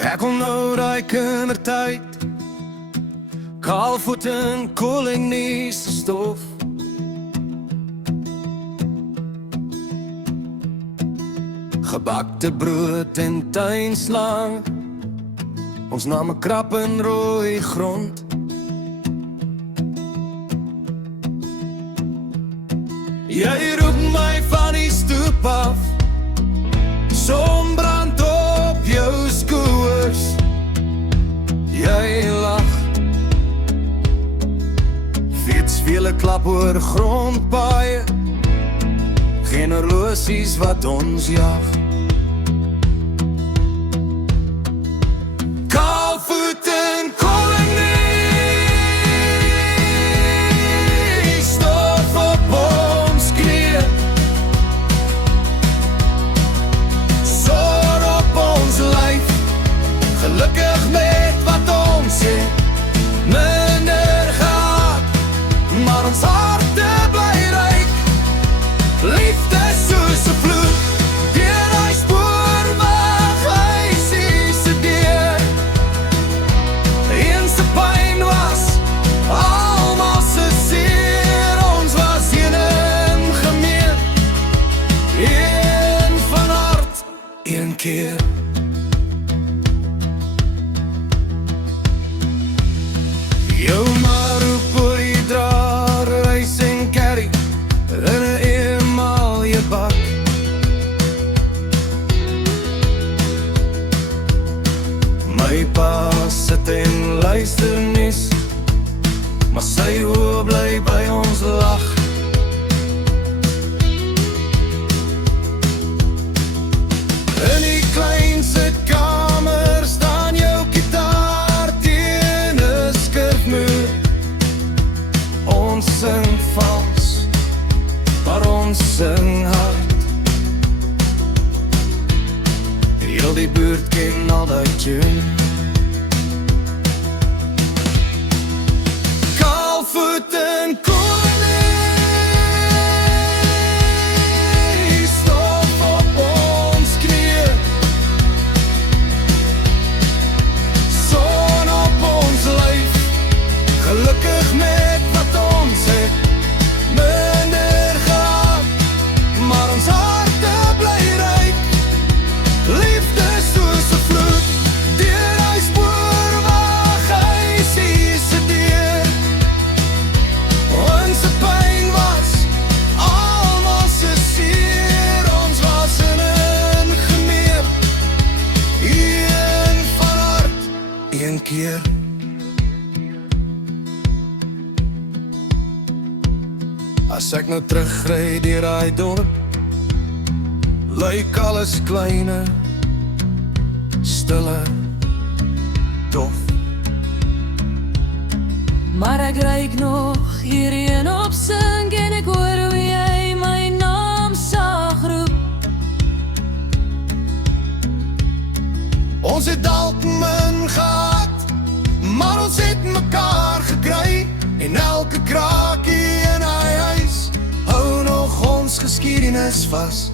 Ek onthou daai kindertyd, kaalvoet en koloniese stof. Gebakte brood en tuinslang, ons nam 'n krap en rooi grond. Jy roep my van die stoep af, son brand op jou skouers. Jy lag, fietswiele klap oor grondpaaie, geen horlosies wat ons jag. Kaalvoet en kolonie, stof op ons knieë, son op ons lyf, gelukkig met wat ons het, minder gehad, maar ons harte bly ryk. Liefde soos 'n vloed, deur die spoorweg huisie se deur. Een se pyn was almal se seer, ons was een en gemeen, een van hart, een keer. Jou maar roep oor die draad, reis en carry in 'n emalje bak. My pa sit en luister nies, maar sy oë bly by ons lag. In die klein sitkamer staan jou gitaar teen 'n skurfmuur. Ons sing vals, maar ons sing hard. Heel die buurt ken al die tune. Kaalvoet en kolonie, stof op ons knieë, son op ons lyf, gelukkig met wat ons het, minder gehad, maar ons harte bly ryk. Liefde soos 'n vloed, deur die spoorweg huisie se deur. Ons pyn was almal se seer, ons was in 'n gemeen, een van hart, een keer. As ek nou terugry deur daai dorp, lyk alles kleiner, stiller, dof. Maar ek ryk nog hierheen op sink en ek hoor hoe jy my naam sag roep. Ons het dalk min gehad, maar ons het mekaar gekry, en elke kraakie in hy huis hou nog ons geskiedenis vas.